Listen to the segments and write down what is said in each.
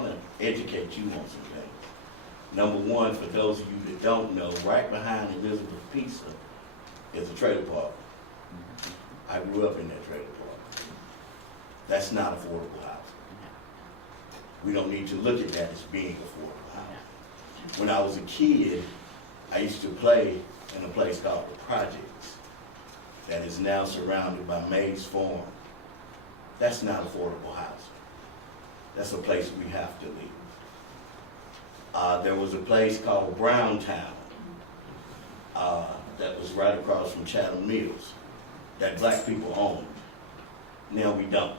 want to educate you on some things. Number one, for those of you that don't know, right behind Elizabeth Pizza is a trailer park. I grew up in that trailer park. That's not affordable housing. We don't need to look at that as being affordable housing. When I was a kid, I used to play in a place called the Projects that is now surrounded by Mays Farm. That's not affordable housing. That's a place we have to leave. There was a place called Browntown that was right across from Chatham Mills that black people owned. Now we don't.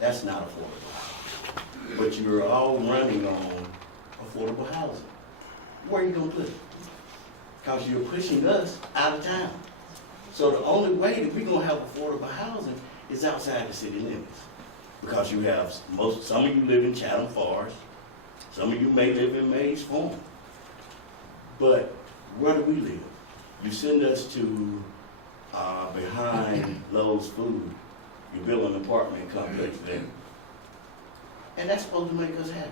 That's not affordable housing. But you're all running on affordable housing. Where are you going to put it? Because you're pushing us out of town. So the only way that we're going to have affordable housing is outside the city limits. Because you have, some of you live in Chatham Forest, some of you may live in Mays Farm. But where do we live? You send us to behind Lowe's Food, you build an apartment complex there. And that's supposed to make us happy.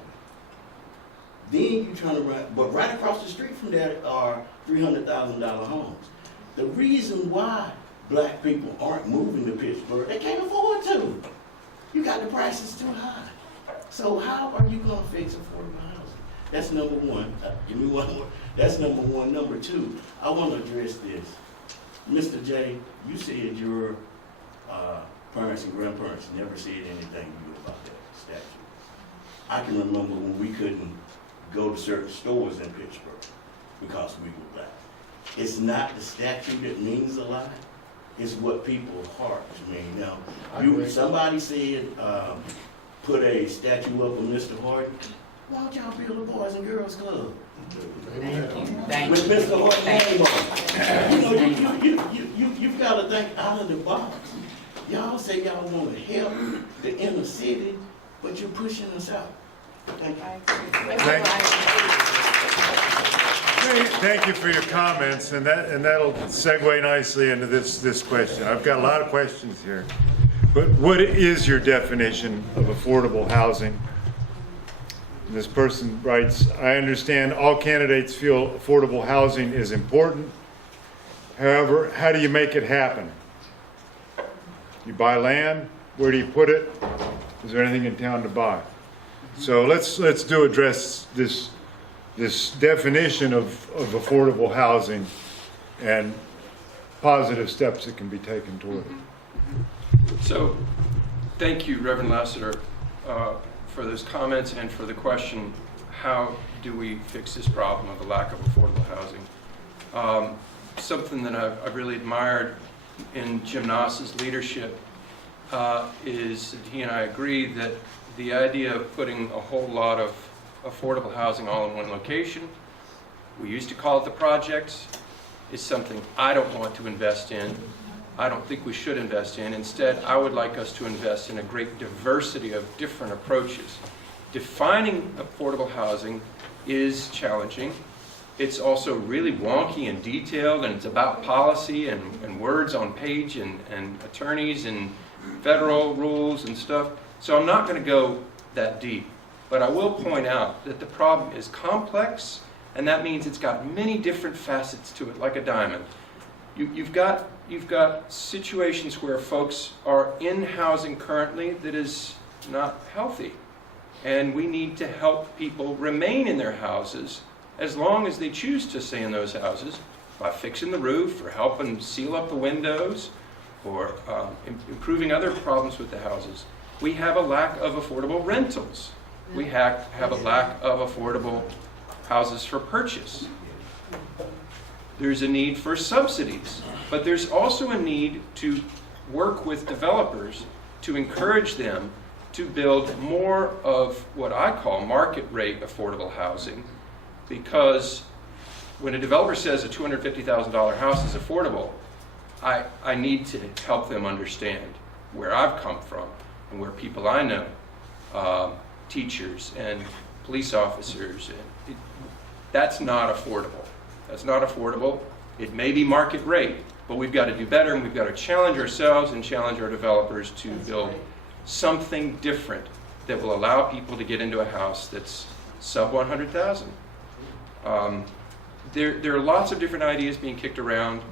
Then you turn around, but right across the street from there are $300,000 homes. The reason why black people aren't moving to Pittsboro, they can't afford to. You got the prices too high. So how are you going to fix affordable housing? That's number one. Give me one more. That's number one. Number two, I want to address this. Mr. J, you said your parents and grandparents never said anything to you about that statue. I can remember when we couldn't go to certain stores in Pittsburgh because we were black. It's not the statue that means a lot. It's what people's hearts mean. Now, somebody said, put a statue up of Mr. Horton. Why don't y'all build a Boys and Girls Club? With Mr. Horton's name on it. You've got to think out of the box. Y'all say y'all want to help the inner city, but you're pushing us out. Thank you. Thank you for your comments, and that'll segue nicely into this question. I've got a lot of questions here. But what is your definition of affordable housing? And this person writes, I understand all candidates feel affordable housing is important. However, how do you make it happen? You buy land? Where do you put it? Is there anything in town to buy? So let's address this definition of affordable housing and positive steps that can be taken toward it. So, thank you, Reverend Lassiter, for those comments and for the question, how do we fix this problem of the lack of affordable housing? Something that I've really admired in Jim Noss's leadership is that he and I agree that the idea of putting a whole lot of affordable housing all in one location, we used to call it the projects, is something I don't want to invest in. I don't think we should invest in. Instead, I would like us to invest in a great diversity of different approaches. Defining affordable housing is challenging. It's also really wonky and detailed, and it's about policy and words on page and attorneys and federal rules and stuff. So I'm not going to go that deep. But I will point out that the problem is complex, and that means it's got many different facets to it, like a diamond. You've got situations where folks are in housing currently that is not healthy, and we need to help people remain in their houses as long as they choose to stay in those houses by fixing the roof or helping seal up the windows or improving other problems with the houses. We have a lack of affordable rentals. We have a lack of affordable houses for purchase. There's a need for subsidies, but there's also a need to work with developers to encourage them to build more of what I call market rate affordable housing, because when a developer says a $250,000 house is affordable, I need to help them understand where I've come from and where people I know, teachers and police officers, that's not affordable. That's not affordable. It may be market rate, but we've got to do better, and we've got to challenge ourselves and challenge our developers to build something different that will allow people to get into a house that's sub 100,000. There are lots of different ideas being kicked around.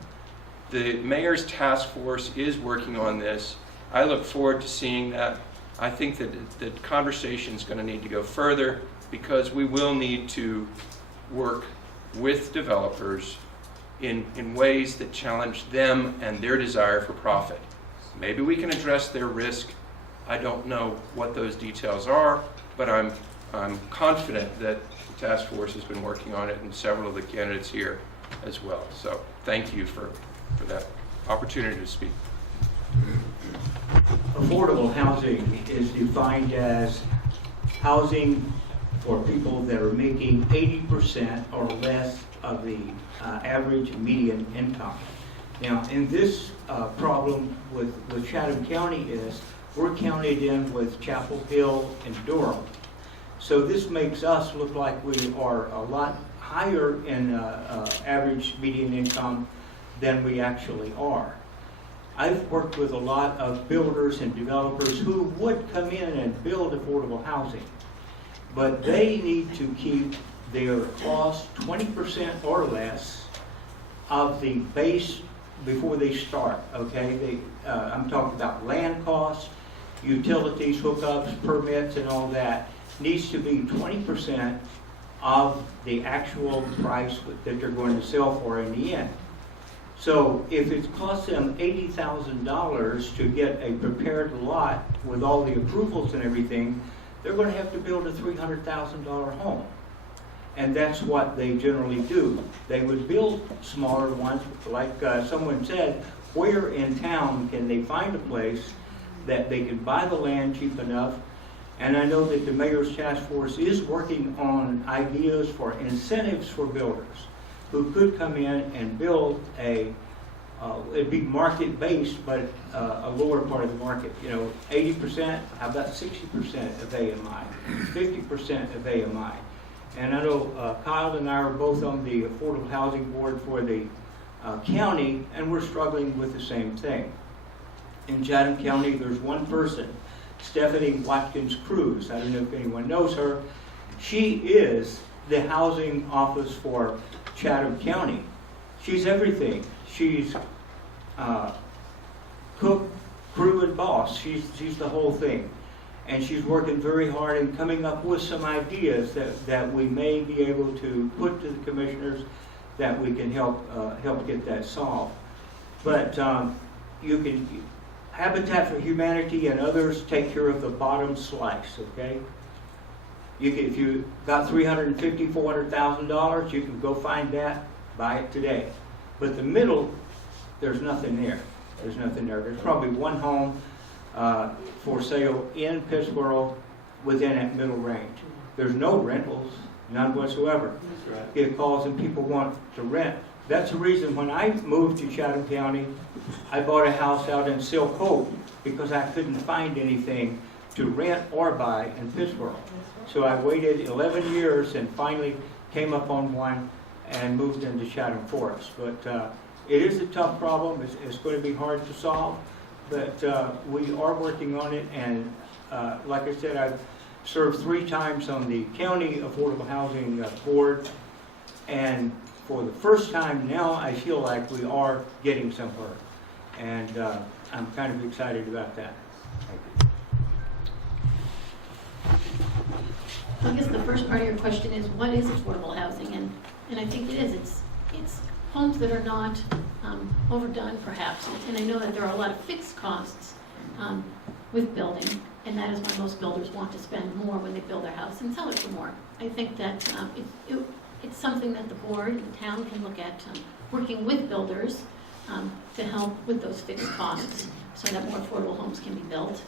The mayor's task force is working on this. I look forward to seeing that. I think that the conversation is going to need to go further because we will need to work with developers in ways that challenge them and their desire for profit. Maybe we can address their risk. I don't know what those details are, but I'm confident that the task force has been working on it and several of the candidates here as well. So thank you for that opportunity to speak. Affordable housing is defined as housing for people that are making 80% or less of the average median income. Now, in this problem with Chatham County is we're counted in with Chapel Hill and Durham. So this makes us look like we are a lot higher in average median income than we actually are. I've worked with a lot of builders and developers who would come in and build affordable housing, but they need to keep their cost 20% or less of the base before they start, okay? I'm talking about land costs, utilities, hookups, permits, and all that. Needs to be 20% of the actual price that they're going to sell for in the end. So if it costs them $80,000 to get a prepared lot with all the approvals and everything, they're going to have to build a $300,000 home. And that's what they generally do. They would build smaller ones, like someone said, where in town can they find a place that they can buy the land cheap enough? And I know that the mayor's task force is working on ideas for incentives for builders who could come in and build it'd be market-based, but a lower part of the market. You know, 80%, how about 60% of AMI, 50% of AMI. And I know Kyle and I are both on the Affordable Housing Board for the county, and we're struggling with the same thing. In Chatham County, there's one person, Stephanie Watkins Cruz. I don't know if anyone knows her. She is the housing office for Chatham County. She's everything. She's cook, crew, and boss. She's the whole thing. And she's working very hard and coming up with some ideas that we may be able to put to the commissioners that we can help get that solved. But you can, Habitat for Humanity and others take care of the bottom slice, okay? You can, if you got $350,000, $400,000, you can go find that, buy it today. But the middle, there's nothing there. There's nothing there. There's probably one home for sale in Pittsboro within that middle range. There's no rentals, none whatsoever. Get calls and people want to rent. That's the reason when I moved to Chatham County, I bought a house out in Silk Hope because I couldn't find anything to rent or buy in Pittsboro. So I waited 11 years and finally came up on one and moved into Chatham Forest. But it is a tough problem. It's going to be hard to solve, but we are working on it. And like I said, I've served 3 times on the County Affordable Housing Board, and for the first time now, I feel like we are getting somewhere, and I'm kind of excited about that. I guess the first part of your question is, what is affordable housing? And I think it is. It's homes that are not overdone, perhaps. And I know that there are a lot of fixed costs with building, and that is why most builders want to spend more when they build their house and sell it for more. I think that it's something that the board and the town can look at, working with builders to help with those fixed costs so that more affordable homes can be built.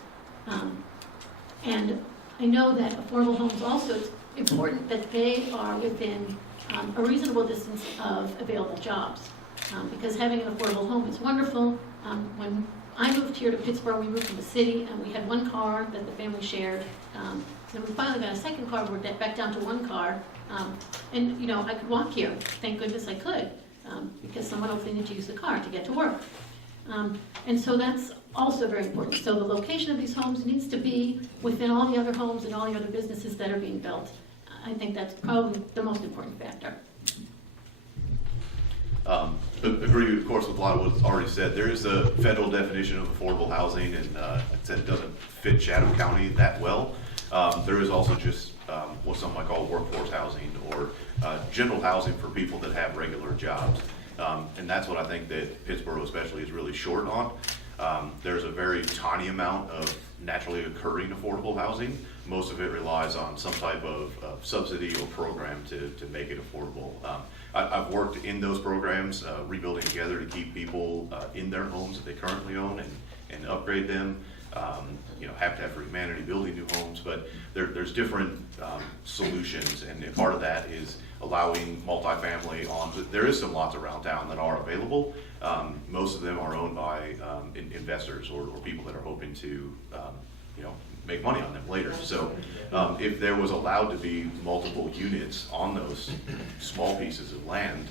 And I know that affordable homes also, it's important that they are within a reasonable distance of available jobs, because having an affordable home is wonderful. When I moved here to Pittsboro, we moved from the city, and we had one car that the family shared. Then we finally got a second car, we're back down to one car. And you know, I could walk here. Thank goodness I could, because someone else needed to use the car to get to work. And so that's also very important. So the location of these homes needs to be within all the other homes and all the other businesses that are being built. I think that's probably the most important factor. Agree, of course, with a lot of what's already said. There is a federal definition of affordable housing, and like I said, it doesn't fit Chatham County that well. There is also just what some might call workforce housing, or general housing for people that have regular jobs. And that's what I think that Pittsboro especially is really short on. There's a very tiny amount of naturally occurring affordable housing. Most of it relies on some type of subsidy or program to make it affordable. I've worked in those programs, rebuilding together to keep people in their homes that they currently own and upgrade them. Habitat for Humanity building new homes, but there's different solutions, and part of that is allowing multifamily on. There is some lots around town that are available. Most of them are owned by investors or people that are hoping to make money on them later. So if there was allowed to be multiple units on those small pieces of land,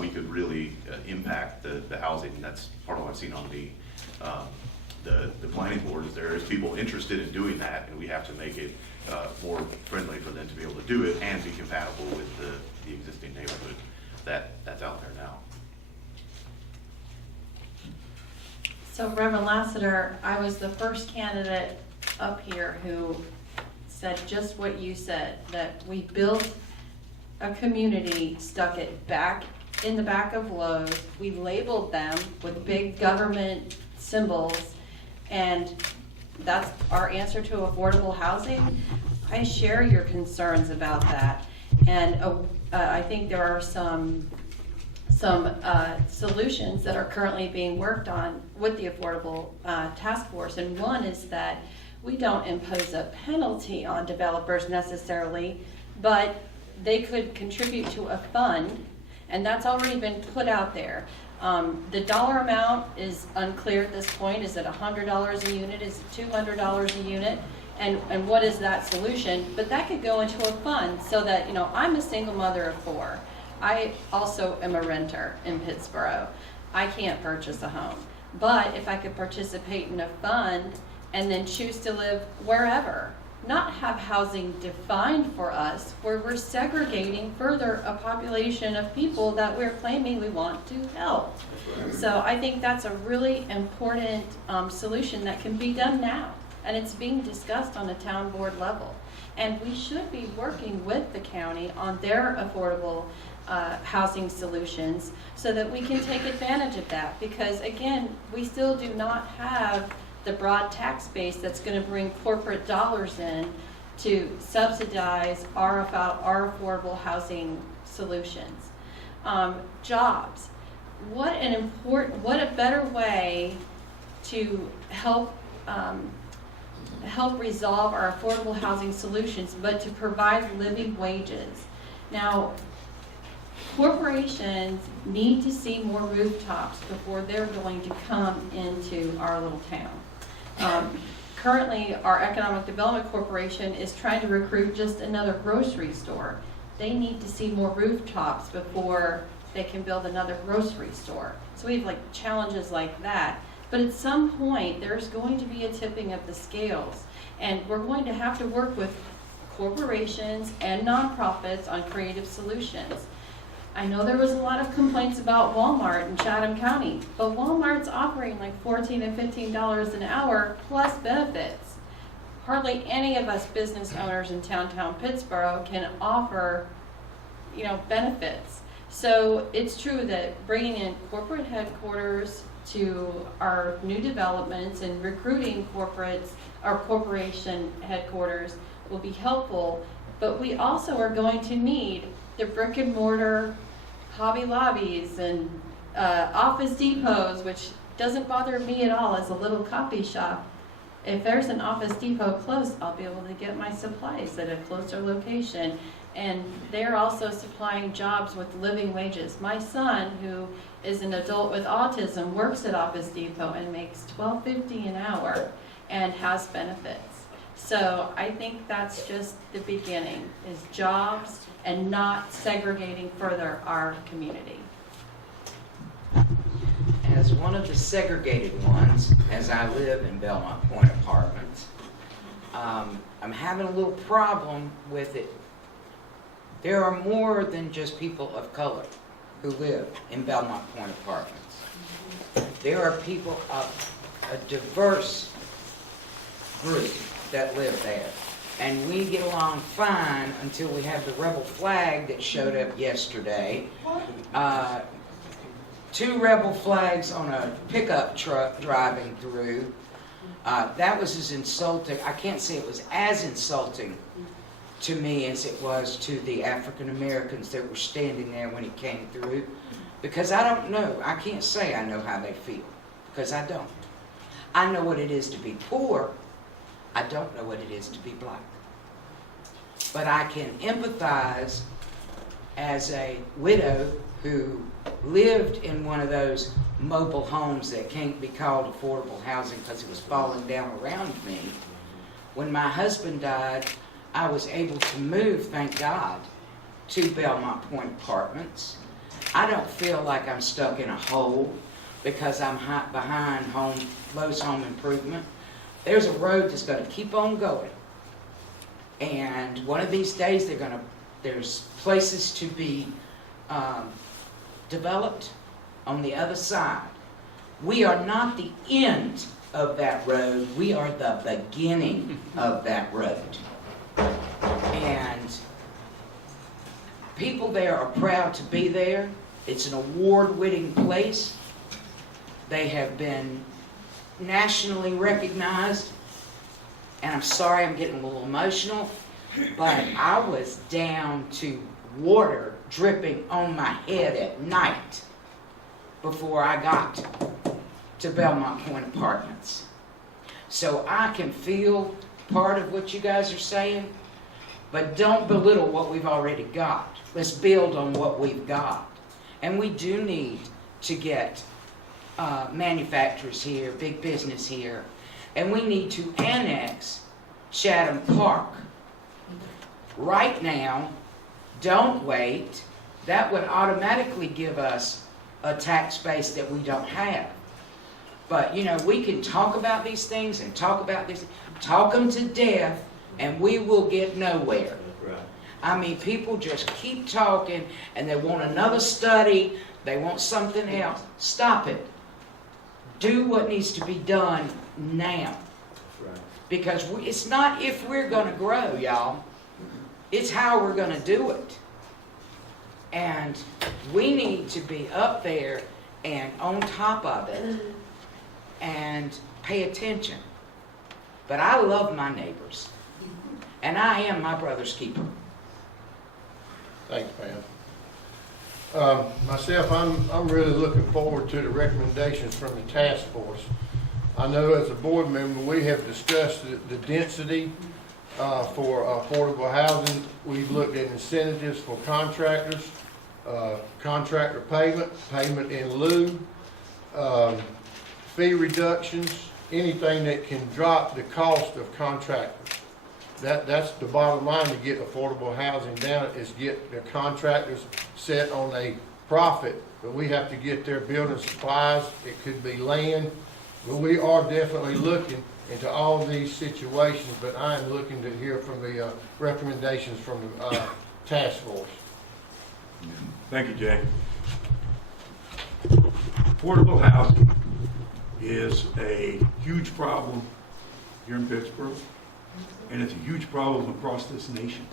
we could really impact the housing. And that's part of what I've seen on the planning board, is there is people interested in doing that, and we have to make it more friendly for them to be able to do it and be compatible with the existing neighborhood that's out there now. So Reverend Lassiter, I was the first candidate up here who said just what you said, that we built a community, stuck it back in the back of Lowe's, we labeled them with big government symbols, and that's our answer to affordable housing. I share your concerns about that, and I think there are some solutions that are currently being worked on with the Affordable Task Force, and one is that we don't impose a penalty on developers necessarily, but they could contribute to a fund, and that's already been put out there. The dollar amount is unclear at this point. Is it $100 a unit? Is it $200 a unit? And what is that solution? But that could go into a fund so that, I'm a single mother of 4. I also am a renter in Pittsboro. I can't purchase a home. But if I could participate in a fund and then choose to live wherever, not have housing defined for us, where we're segregating further a population of people that we're claiming we want to help. So I think that's a really important solution that can be done now, and it's being discussed on a town board level. And we should be working with the county on their affordable housing solutions so that we can take advantage of that, because again, we still do not have the broad tax base that's going to bring corporate dollars in to subsidize our affordable housing solutions. Jobs. What a better way to help resolve our affordable housing solutions, but to provide living wages. Now, corporations need to see more rooftops before they're going to come into our little town. Currently, our Economic Development Corporation is trying to recruit just another grocery store. They need to see more rooftops before they can build another grocery store. So we have challenges like that. But at some point, there's going to be a tipping of the scales, and we're going to have to work with corporations and nonprofits on creative solutions. I know there was a lot of complaints about Walmart in Chatham County, but Walmart's operating $14 and $15 an hour plus benefits. Hardly any of us business owners in downtown Pittsboro can offer, benefits. So it's true that bringing in corporate headquarters to our new developments and recruiting corporation headquarters will be helpful, but we also are going to need the brick and mortar Hobby Lobbies and Office Depots, which doesn't bother me at all as a little coffee shop. If there's an Office Depot close, I'll be able to get my supplies at a closer location. And they're also supplying jobs with living wages. My son, who is an adult with autism, works at Office Depot and makes $12.50 an hour and has benefits. So I think that's just the beginning, is jobs and not segregating further our community. And as one of the segregated ones, as I live in Belmont Point Apartments, I'm having a little problem with it. There are more than just people of color who live in Belmont Point Apartments. There are people of a diverse group that live there. And we get along fine until we have the rebel flag that showed up yesterday. 2 rebel flags on a pickup truck driving through. That was as insulting. I can't say it was as insulting to me as it was to the African Americans that were standing there when it came through. Because I don't know. I can't say I know how they feel. Because I don't. I know what it is to be poor. I don't know what it is to be black. But I can empathize as a widow who lived in one of those mobile homes that can't be called affordable housing because it was falling down around me. When my husband died, I was able to move, thank God, to Belmont Point Apartments. I don't feel like I'm stuck in a hole because I'm behind Lowe's Home Improvement. There's a road that's going to keep on going. And one of these days, there's places to be developed on the other side. We are not the end of that road. We are the beginning of that road. And people there are proud to be there. It's an award-winning place. They have been nationally recognized. And I'm sorry I'm getting a little emotional, but I was down to water dripping on my head at night before I got to Belmont Point Apartments. So I can feel part of what you guys are saying, but don't belittle what we've already got. Let's build on what we've got. And we do need to get manufacturers here, big business here, and we need to annex Chatham Park. Right now, don't wait. That would automatically give us a tax base that we don't have. But, you know, we can talk about these things and talk them to death, and we will get nowhere. Right. I mean, people just keep talking, and they want another study, they want something else. Stop it. Do what needs to be done now. Right. Because it's not if we're going to grow, y'all. It's how we're going to do it. And we need to be up there and on top of it and pay attention. But I love my neighbors. And I am my brother's keeper. Thanks, ma'am. Myself, I'm really looking forward to the recommendations from the task force. I know as a board member, we have discussed the density for affordable housing. We've looked at incentives for contractors, contractor payment in lieu, fee reductions, anything that can drop the cost of contractors. That's the bottom line to get affordable housing down, is get the contractors set on a profit. But we have to get their building supplies. It could be land. But we are definitely looking into all these situations, but I am looking to hear from the recommendations from the task force. Thank you, Jay. Affordable housing is a huge problem here in Pittsboro, and it's a huge problem across this nation,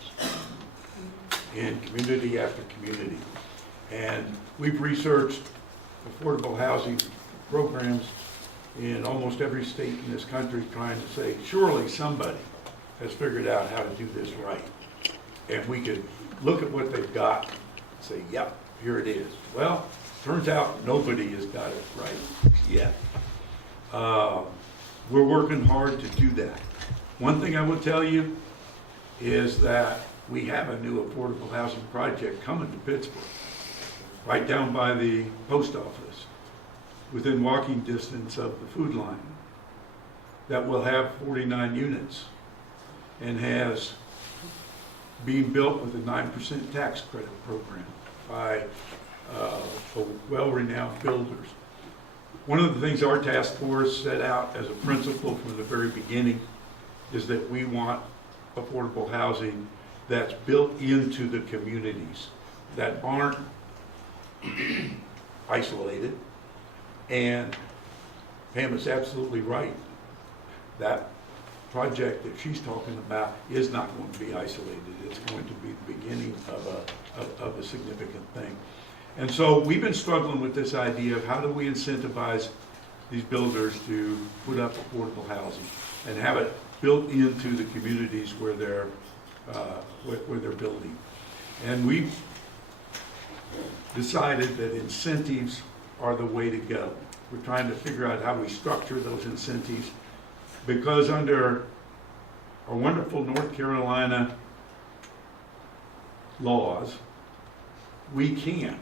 in community after community. And we've researched affordable housing programs in almost every state in this country, trying to say, surely somebody has figured out how to do this right. And we could look at what they've got and say, yep, here it is. Well, turns out nobody has got it right yet. We're working hard to do that. One thing I will tell you is that we have a new affordable housing project coming to Pittsburgh, right down by the post office, within walking distance of the food line, that will have 49 units and has been built with a 9% tax credit program by well-renowned builders. One of the things our task force set out as a principle from the very beginning is that we want affordable housing that's built into the communities, that aren't isolated. And Pam is absolutely right. That project that she's talking about is not going to be isolated. It's going to be the beginning of a significant thing. And so we've been struggling with this idea of how do we incentivize these builders to put up affordable housing and have it built into the communities where they're building. And we've decided that incentives are the way to go. We're trying to figure out how we structure those incentives, because under our wonderful North Carolina laws, we can't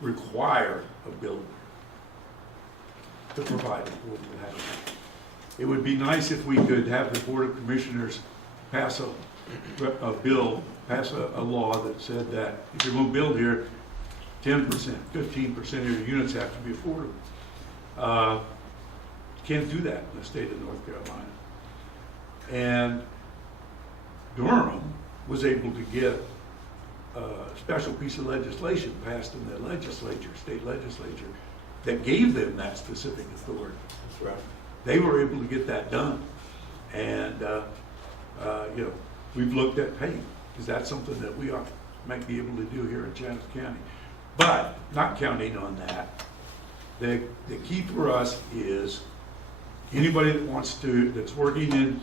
require a builder to provide affordable housing. It would be nice if we could have the Board of Commissioners pass a law that said that if you're going to build here, 10%, 15% of your units have to be affordable. Can't do that in the state of North Carolina. And Durham was able to get a special piece of legislation passed in the legislature, state legislature, that gave them that specific authority. That's right. They were able to get that done. And, you know, we've looked at, hey, is that something that we might be able to do here in Chatham County? But not counting on that, the key for us is anybody that wants to, that's working in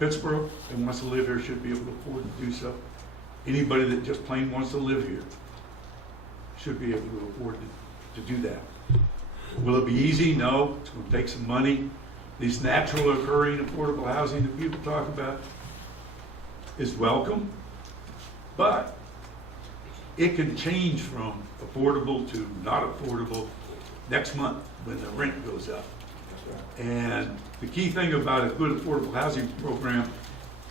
Pittsboro and wants to live here should be able to afford to do so. Anybody that just plain wants to live here should be able to afford to do that. Will it be easy? No. It's going to take some money. This natural occurring affordable housing that people talk about is welcome, but it can change from affordable to not affordable next month when the rent goes up. And the key thing about a good affordable housing program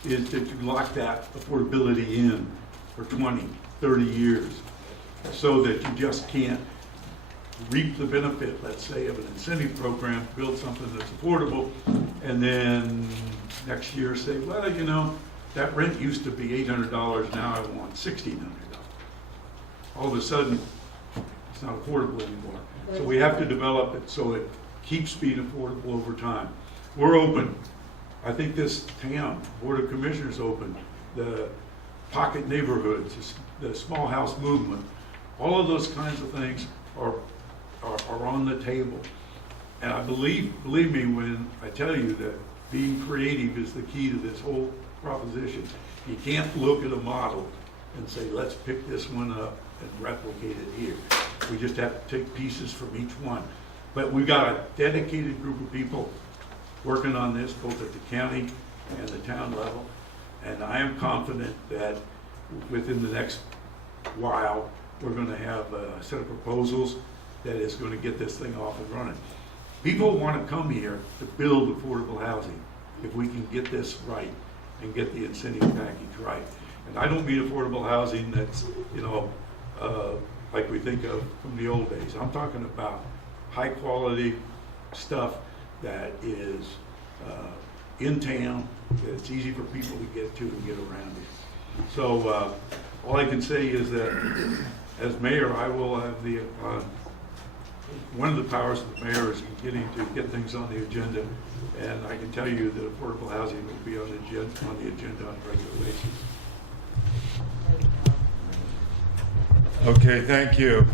is that you lock that affordability in for 20, 30 years so that you just can't reap the benefit, let's say, of an incentive program, build something that's affordable, and then next year say, well, you know, that rent used to be $800, now I want $1,600. All of a sudden, it's not affordable anymore. So we have to develop it so it keeps being affordable over time. We're open. I think this town, Board of Commissioners open, the pocket neighborhoods, the small house movement, all of those kinds of things are on the table. And I believe me when I tell you that being creative is the key to this whole proposition. You can't look at a model and say, let's pick this one up and replicate it here. We just have to take pieces from each one. But we've got a dedicated group of people working on this, both at the county and the town level. And I am confident that within the next while, we're going to have a set of proposals that is going to get this thing off and running. People want to come here to build affordable housing if we can get this right and get the incentive package right. And I don't mean affordable housing that's, you know, like we think of from the old days. I'm talking about high quality stuff that is in town, that it's easy for people to get to and get around it. So all I can say is that as mayor, I will have the, one of the powers of the mayor is getting to get things on the agenda. And I can tell you that affordable housing will be on the agenda on a regular basis. Okay, thank you.